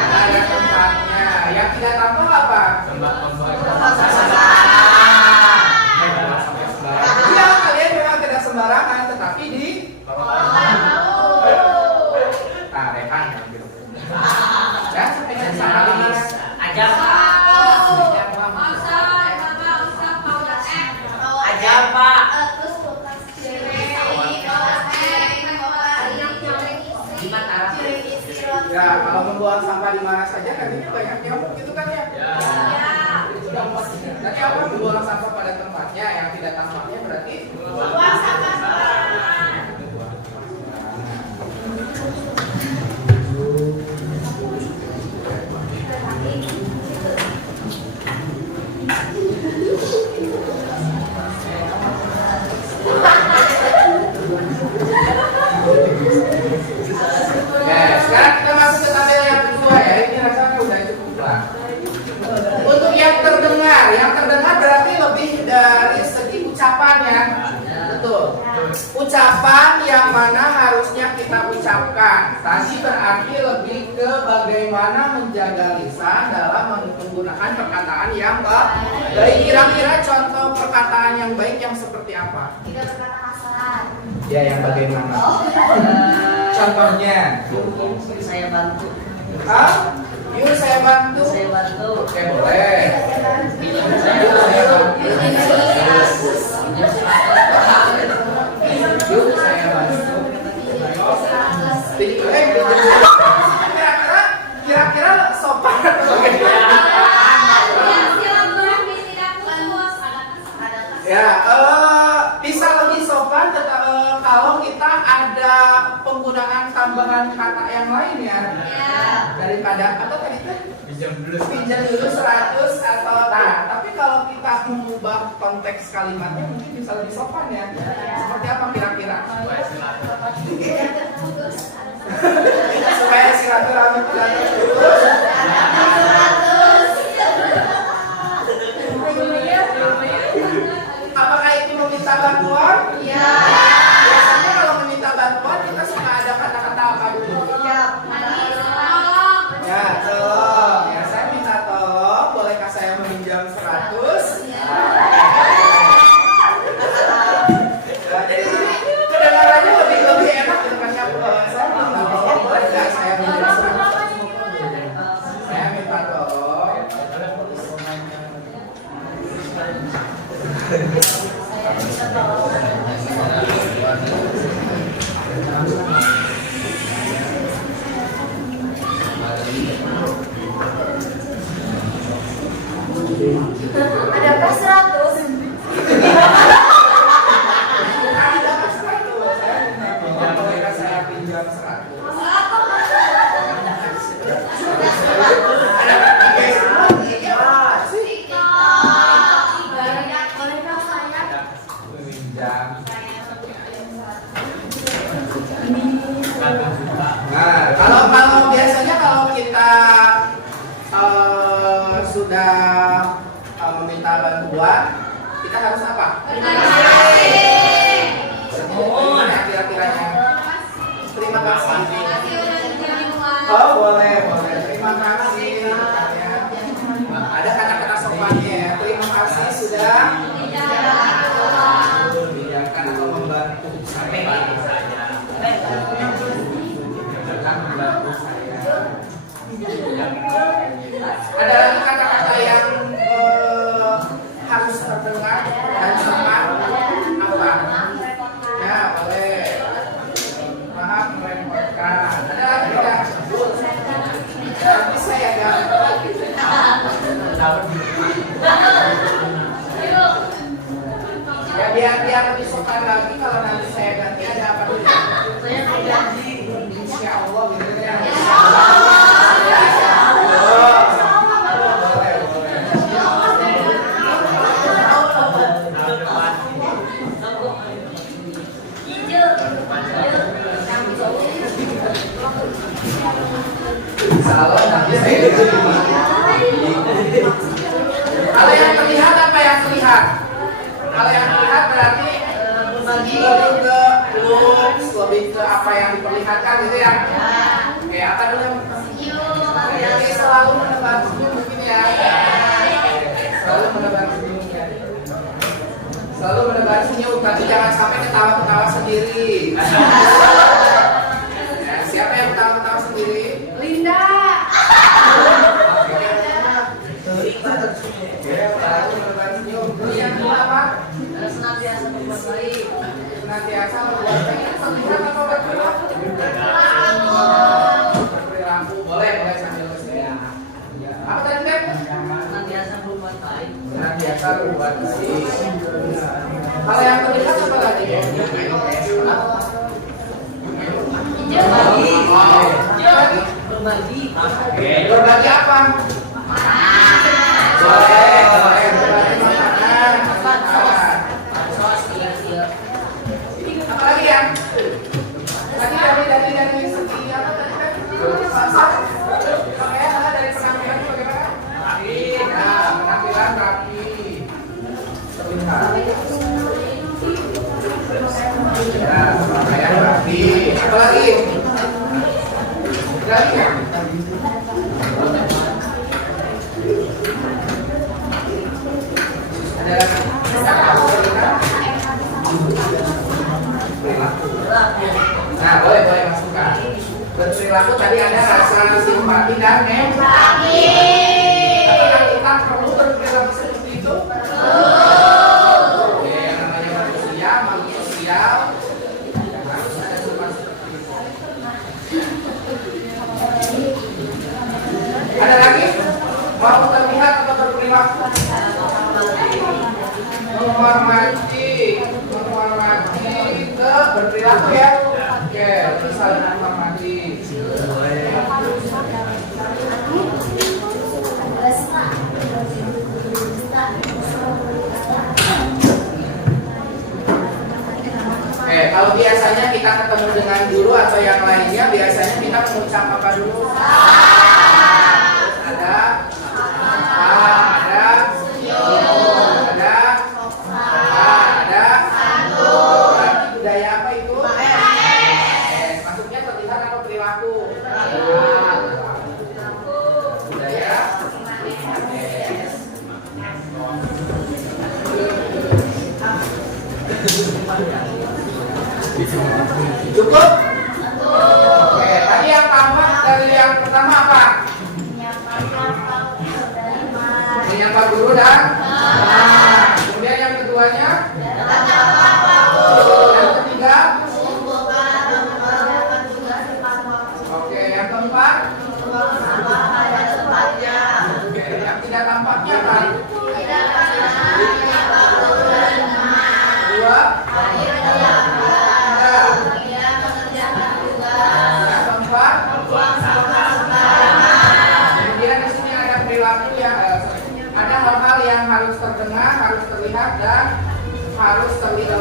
pada tempatnya. Yang tidak tampak apa? Tempat membuang Iya, kalian memang tidak sembarangan, tetapi di tarehan gitu. Ya, seperti saat ini. Ajar Pak. Ajar Pak. Ya, kalau membuang sampah di mana saja kan ini banyak nyamuk gitu kan ya. Tadi apa membuang sampah pada tempatnya, yang tidak tampaknya berarti Buang sampah sembarangan. Oke, sekarang kita masuk ke tabel yang kedua ya. Ini rasanya udah cukup lah. Untuk yang terdengar berarti lebih dari segi ucapan ya. Betul. Ucapan yang mana harusnya kita ucapkan. Tadi berarti lebih ke bagaimana menjaga lisan dalam menggunakan perkataan yang baik. Kira-kira contoh perkataan yang baik yang seperti apa? Tidak berkata kasar. Ya, yang bagaimana? Contohnya, Saya bantu. ah, yuk saya bantu. Saya bantu. Oke, boleh. Minum saya bantu. Yuk saya bantu. Kira-kira sopan atau bagaimana? Ya, bisa lebih sopan kalau kita ada penggunaan tambahan kata yang lain ya. Daripada apa tadi tuh? Pinjam dulu 100 atau tapi kalau kita mengubah konteks kalimatnya mungkin bisa lebih sopan ya. Seperti apa kira-kira? Supaya silaturahmi tidak terputus. Apakah itu meminta bantuan? Iya. Biasanya kalau meminta bantuan kita suka ada kata-kata apa dulu? Ya, tolong. Ya, saya minta tolong. Bolehkah saya meminjam 100? Nah, jadi ini kedengarannya lebih enak gitu kan ya. Saya minta tolong. Bolehkah saya meminjam 100? Saya minta tolong. Adakah 100? Ada Mas 100. Saya minta tolong. Bolehkah saya pinjam 100? Ada kata guys. Iya, sih. Bolehkah saya Kita harus apa? Mohon. Gimana kira-kiranya? Terima kasih. Oh boleh. Terima kasih. Ya. Ada kata-kata sopannya ya. Terima kasih sudah menjalankan atau membantu saya. Membantu saya. Ada lagi kata-kata yang harus terdengar dan sopan apa? Ya boleh. Maaf merepotkan. Ada lagi tidak? Tapi saya ganti. Ya biar lebih sopan lagi kalau nanti saya ganti ada apa dulu? Saya mau janji. Insya Allah gitu ya. Salah nanti saya ganti. Kalau yang terlihat apa yang terlihat? Kalau yang terlihat berarti lebih ke looks, lebih ke apa yang diperlihatkan gitu ya. Oke, apa dulu? Oke, selalu menebar senyum mungkin ya. Selalu menebar senyum ya. Selalu menebar senyum, tapi jangan sampai ketawa-ketawa sendiri. Ya, siapa yang ketawa-ketawa sendiri? Linda. Selalu menebar senyum. Terus yang kedua apa? Senantiasa berbuat baik. Senantiasa berbuat baik. Terlihat apa berperilaku? Berperilaku boleh sambil saya. Apa tadi kan? Senantiasa berbuat baik. Senantiasa berbuat baik. Kalau yang terlihat apa lagi? Berbagi. Berbagi apa? Boleh berbagi makanan. Apa lagi ya? Tadi dari segi apa tadi kan? Dari penampilan bagaimana? Rapi. Nah, penampilan rapi. Sebentar. Nah, pakaian rapi. Apa lagi? Ada lagi ya? Ada lagi? Nah, boleh masukkan. Berperilaku tadi ada rasa simpati dan empati. Apakah kita perlu berperilaku seperti itu? Oke, yang namanya manusia, makhluk sosial, harus ada sifat seperti itu. Ada lagi? Mau terlihat atau berperilaku? Menghormati ke berperilaku ya. Oke, terus saling menghormati. Oke, kalau biasanya kita ketemu dengan guru atau yang lainnya, biasanya kita mengucap apa dulu? Ada budaya apa itu? Maksudnya terlihat apa perilaku? Budaya. Cukup? Oke, tadi yang tampak dari yang pertama apa? Menyapa guru dan kemudian yang keduanya yang ketiga oke yang keempat oke yang tidak tampaknya kan dua yang keempat kemudian di sini ada perilaku yang ada hal-hal yang harus terdengar, harus terlihat dan harus terlihat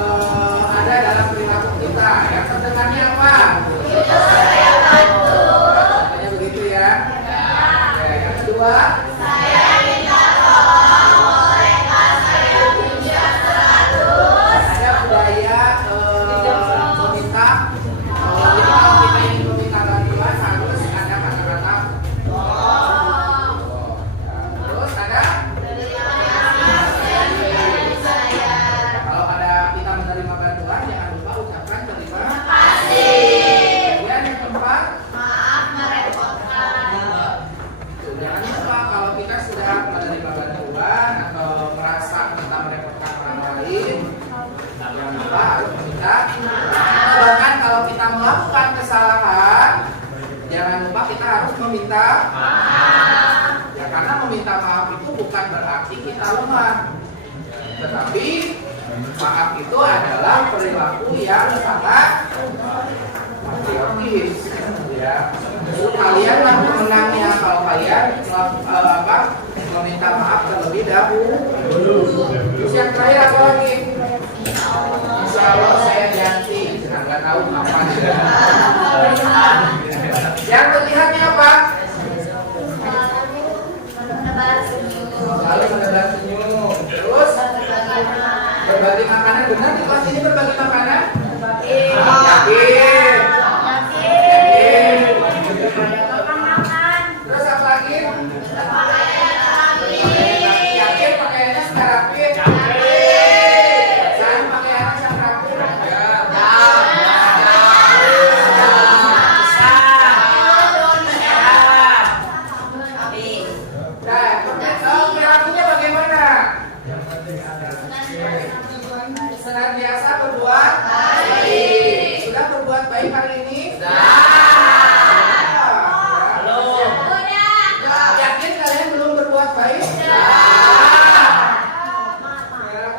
Tetapi maaf itu adalah perilaku yang sangat patriotis, ya. Kalianlah pemenangnya kalau kalian meminta maaf terlebih dahulu. Terus yang terakhir apa lagi? Insya Allah saya janji. Nah, nggak tahu kapan. Yang terlihatnya apa? Lalu menebar senyum. Terus berbagi makanan. Benar di kelas ini berbagi makanan? Yakin. Terus apa lagi? Yakin pakaiannya sudah rapi? Saya pakaiannya sudah rapi? Perilakunya bagaimana? Senantiasa berbuat baik. Sudah berbuat baik hari ini? Yakin kalian belum berbuat baik?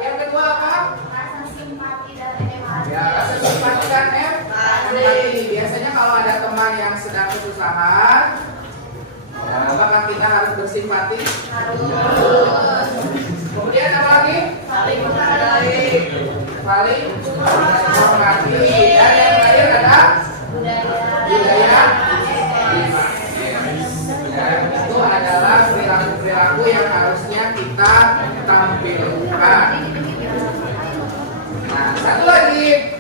Yang kedua apa? Rasa simpati dan empati. Ya, rasa simpati dan empati. Biasanya kalau ada teman yang sedang kesusahan, ya, apakah kita harus bersimpati? Kemudian apa lagi? Saling menghargai. Saling menghormati. Dan yang terakhir ada budaya. Ya, itu adalah perilaku yang harusnya kita tampilkan. Nah, satu lagi.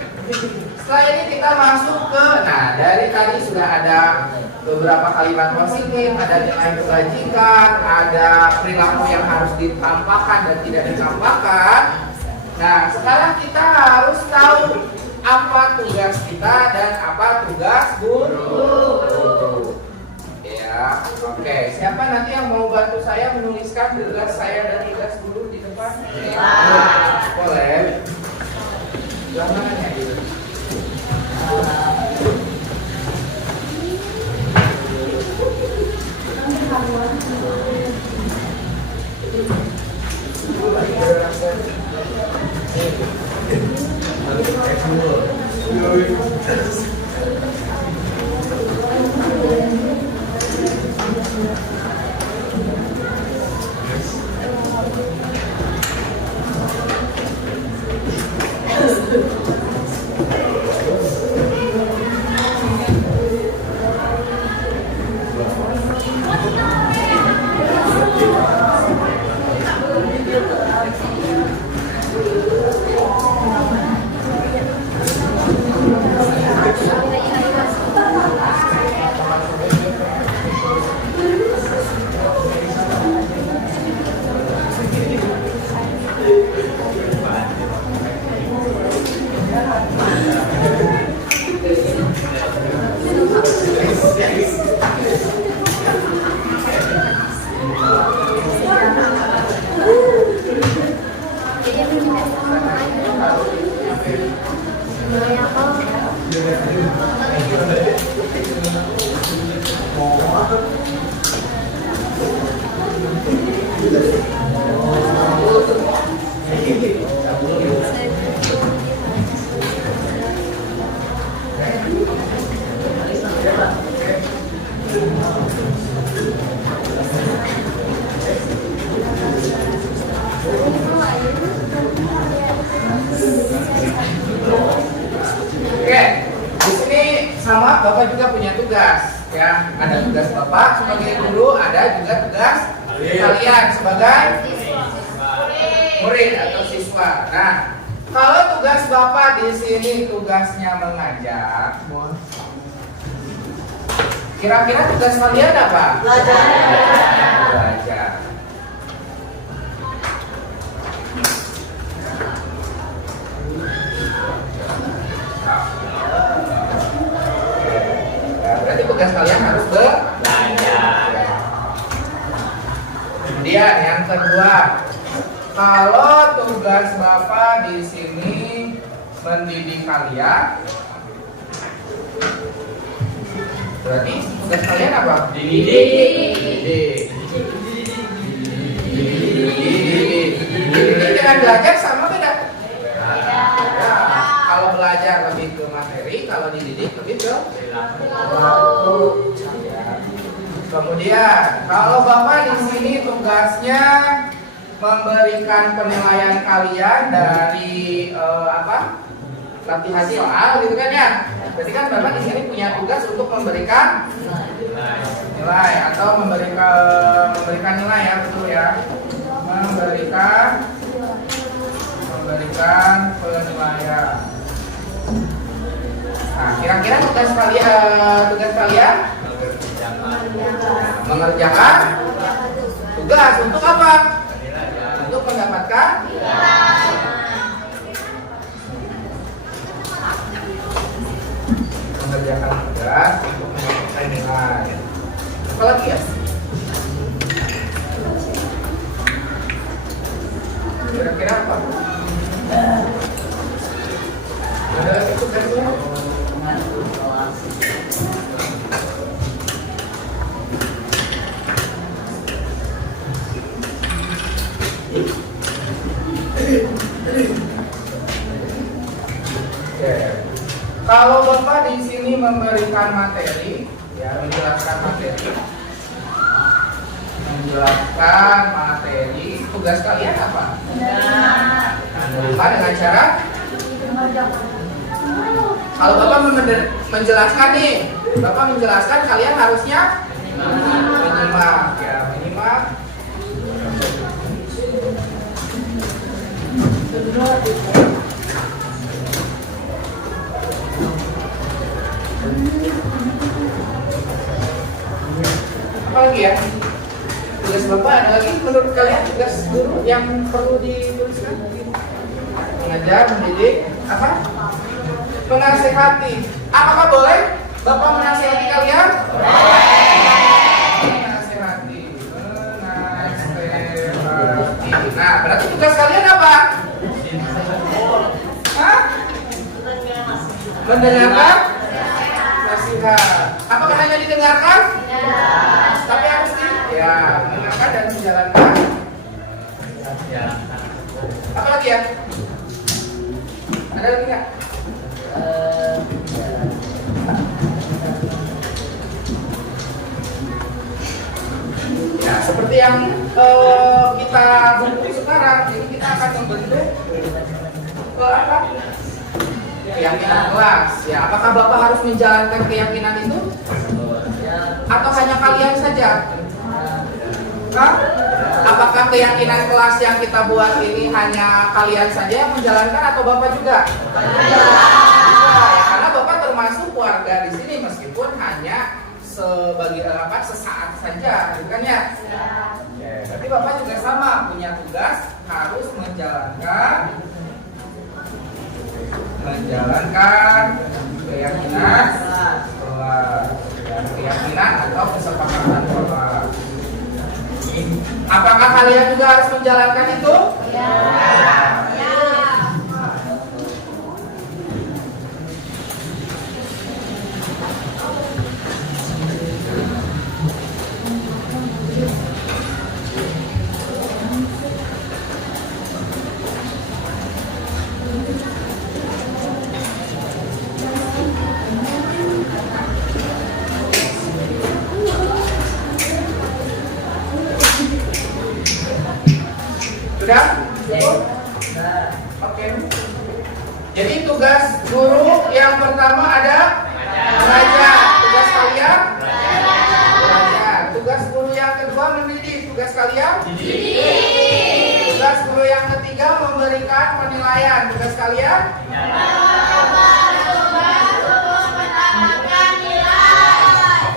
Setelah ini kita masuk ke, nah dari tadi sudah ada beberapa kalimat positif, ada nilai kebajikan, ada perilaku yang harus ditampakkan dan tidak ditampakkan. Nah, sekarang kita harus tahu apa tugas kita dan apa tugas guru. Ya, oke. Siapa nanti yang mau bantu saya menuliskan tugas saya dan tugas guru di depan? Boleh. Yang mananya itu? Oke, di sini sama Bapak juga punya tugas, ya. Ada tugas Bapak sebagai guru, ada juga tugas kalian sebagai murid atau siswa. Nah, kalau tugas Bapak di sini tugasnya mengajar, kira-kira tugas kalian apa? Belajar. Berarti tugas kalian harus belajar. Kemudian yang kedua, kalau tugas Bapak di sini mendidik kalian, berarti tugas kalian apa? Didik dengan belajar sama beda? Ya, kalau belajar lebih ke materi, kalau dididik lebih ke perilaku. Ya. Kemudian, kalau Bapak di sini tugasnya memberikan penilaian kalian dari latihan soal gitu kan ya. Jadi kan Bapak di sini punya tugas untuk memberikan nilai atau memberikan nilai ya, betul ya. Memberikan penilaian. Nah, kira-kira tugas kalian mengerjakan tugas untuk apa? Untuk mendapatkan mengerjakan tugas untuk mendapatkan nilai. Apa lagi ya? Kira-kira apa? Ada lagi tugasnya? Oke. Kalau Bapak di sini memberikan materi, ya menjelaskan materi, tugas kalian apa? Dengan cara kalau Bapak menjelaskan nih, Bapak menjelaskan kalian harusnya menyimak ya, menyimak. Apa lagi ya? Tugas Bapak ada lagi menurut kalian tugas guru yang perlu dituliskan? Mengajar, mendidik, apa? Menasehati. Apakah boleh Bapak menasehati kalian? Menasehati. Nah, berarti tugas kalian apa? Hah? Mendengarkan? Nasihat. Apakah hanya didengarkan? Tapi harus mendengarkan dan menjalankan. Apa lagi ya? Ada lagi nggak? Ya, seperti yang kita bentuk sekarang, jadi kita akan membentuk keyakinan kelas. Ya, apakah Bapak harus menjalankan keyakinan itu? Atau hanya kalian saja? Hah? Apakah keyakinan kelas yang kita buat ini hanya kalian saja yang menjalankan atau Bapak juga? Ya, karena Bapak termasuk warga di sini meskipun hanya sesaat saja, bukan ya? Tapi Bapak juga sama punya tugas harus menjalankan keyakinan atau kesepakatan kelas. Apakah kalian juga harus menjalankan itu? Ya. Sudah? Oke. Jadi tugas guru yang pertama ada mengajar. Tugas kalian? Belajar. Tugas guru yang kedua mendidik. Tugas kalian? Didik. Tugas guru yang ketiga memberikan penilaian. Tugas kalian?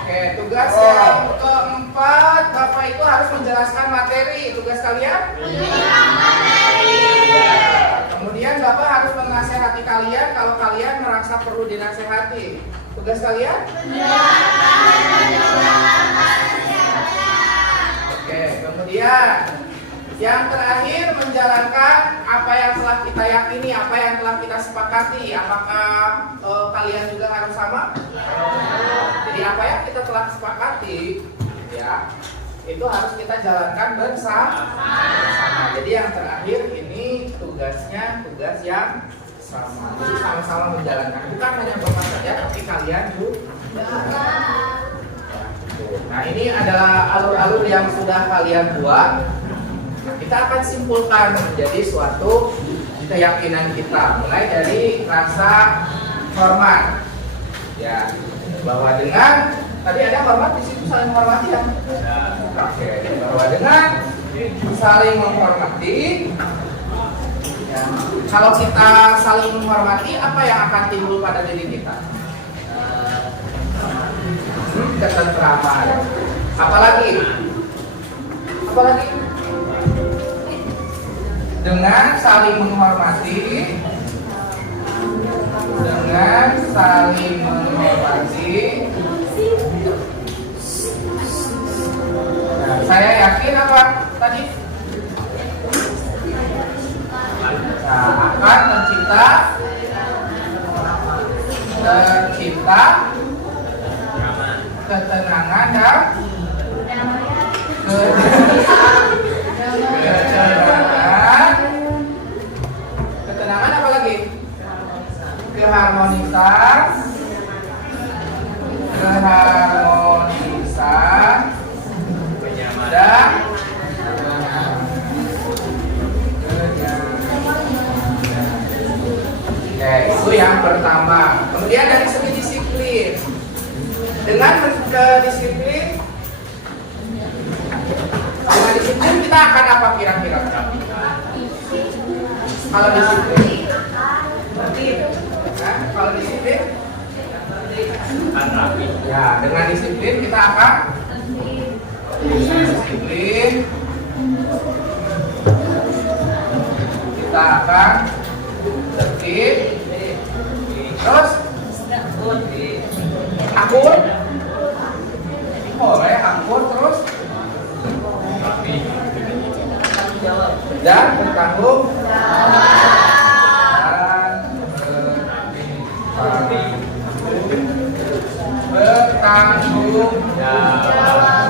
Oke. Tugas yang keempat, Bapak itu harus menjelaskan materi. Tugas kalian? Kemudian Bapak harus menasehati kalian kalau kalian merasa perlu dinasehati. Tugas kalian? Oke, kemudian yang terakhir menjalankan apa yang telah kita yakini, apa yang telah kita sepakati. Apakah kalian juga harus sama? Jadi apa yang kita telah sepakati, ya, itu harus kita jalankan bersama. Jadi yang terakhir ini tugasnya tugas yang sama. Jadi sama-sama menjalankan. Bukan hanya Bapak saja, tapi kalian juga. Nah, ini adalah alur-alur yang sudah kalian buat. Nah, kita akan simpulkan menjadi suatu keyakinan kita. Mulai dari rasa hormat. Ya, bahwa dengan tadi ada hormat di situ, saling menghormati ya. Oke, bahwa dengan saling menghormati, ya, kalau kita saling menghormati, apa yang akan timbul pada diri kita? Ketentraman. Apalagi? Apalagi? Dengan saling menghormati, dengan saling menghormati. Nah, saya yakin apa tadi? Nah, akan tercipta ketenangan dan ketenangan apa lagi? Keharmonisan dan Oke, itu yang pertama. Kemudian dari segi disiplin. Dengan disiplin kita akan apa kira-kira? Kalau disiplin, nah, kalau disiplin, ya dengan disiplin kita akan disiplin, kita akan tertib, terus akur, akur terus dan bertanggung jawab.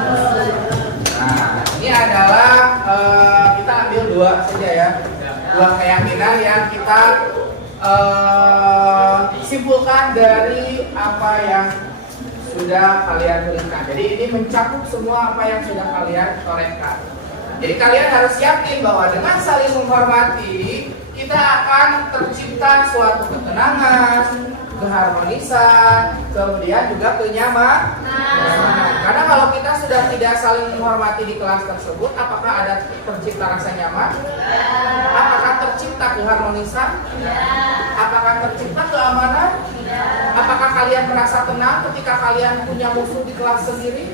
Nah, ini adalah kita ambil dua saja ya, dua keyakinan yang kita simpulkan dari apa yang sudah kalian berikan. Jadi ini mencakup semua apa yang sudah kalian torehkan. Jadi kalian harus yakin bahwa dengan saling menghormati kita akan tercipta suatu ketenangan, keharmonisan, kemudian juga kenyamanan. Karena kalau kita sudah tidak saling menghormati di kelas tersebut, apakah ada tercipta rasa nyaman? Apakah tercipta keharmonisan? Apakah tercipta keamanan? Apakah kalian merasa tenang ketika kalian punya musuh di kelas sendiri?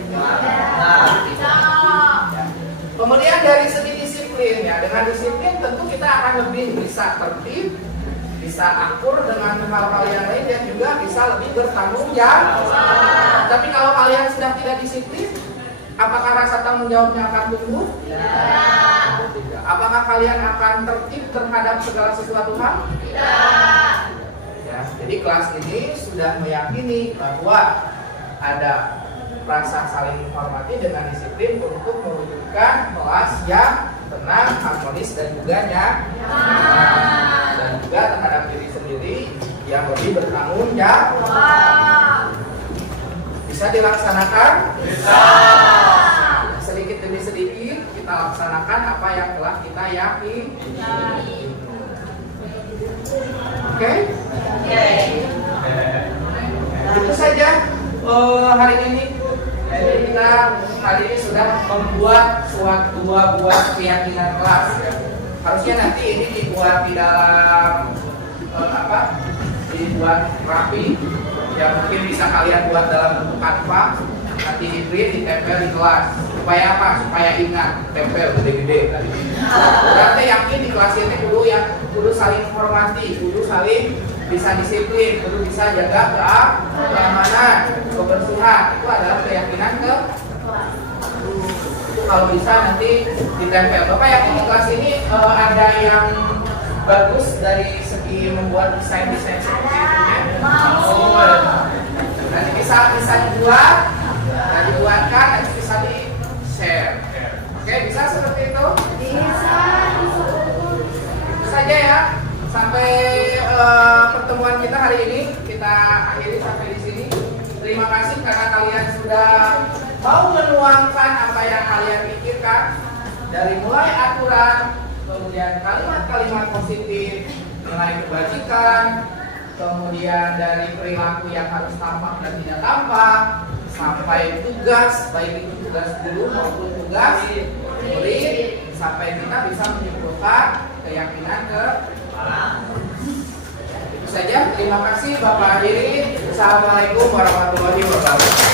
Kemudian dari segi disiplin ya, dengan disiplin tentu kita akan lebih bisa tertib, bisa akur dengan hal-hal yang lain dan juga bisa lebih bertanggung jawab. Tapi kalau kalian sudah tidak disiplin, apakah rasa tanggung jawabnya akan tumbuh? Tidak. Apakah kalian akan tertib terhadap segala sesuatu hal? Tidak. Ya, jadi kelas ini sudah meyakini bahwa ada rasa saling menghormati dengan disiplin untuk mewujudkan kelas yang tenang, harmonis dan juga nyaman, dan juga terhadap diri sendiri yang lebih bertanggung jawab. Bisa dilaksanakan? Bisa. Sedikit demi sedikit kita laksanakan apa yang telah kita yakini. Oke? Itu saja hari ini. Jadi kita hari ini sudah membuat dua buah keyakinan kelas ya. Harusnya nanti ini dibuat di dalam dibuat rapi yang mungkin bisa kalian buat dalam bentuk kanva, nanti di print, ditempel di kelas. Supaya apa? Supaya ingat, tempel gede-gede tadi. Berarti yakin di kelas ini kudu saling menghormati, kudu saling bisa disiplin, kudu bisa jaga keamanan, kebersihan. Itu adalah keyakinan itu kalau bisa nanti ditempel. Bapak yakin di kelas ini ada yang bagus dari segi membuat desain-desain seperti ini? Nanti bisa dibuat, nanti bisa di share. Oke, bisa seperti itu? Bisa. Itu saja ya. Sampai pertemuan kita hari ini kita akhiri sampai di sini. Terima kasih karena kalian sudah mau menuangkan apa yang kalian pikirkan dari mulai aturan, kemudian kalimat-kalimat positif, nilai kebajikan, kemudian dari perilaku yang harus tampak dan tidak tampak, sampai tugas, baik itu tugas guru maupun tugas murid, sampai kita bisa menyimpulkan keyakinan ke itu saja. Terima kasih Bapak hadirin. Assalamualaikum warahmatullahi wabarakatuh.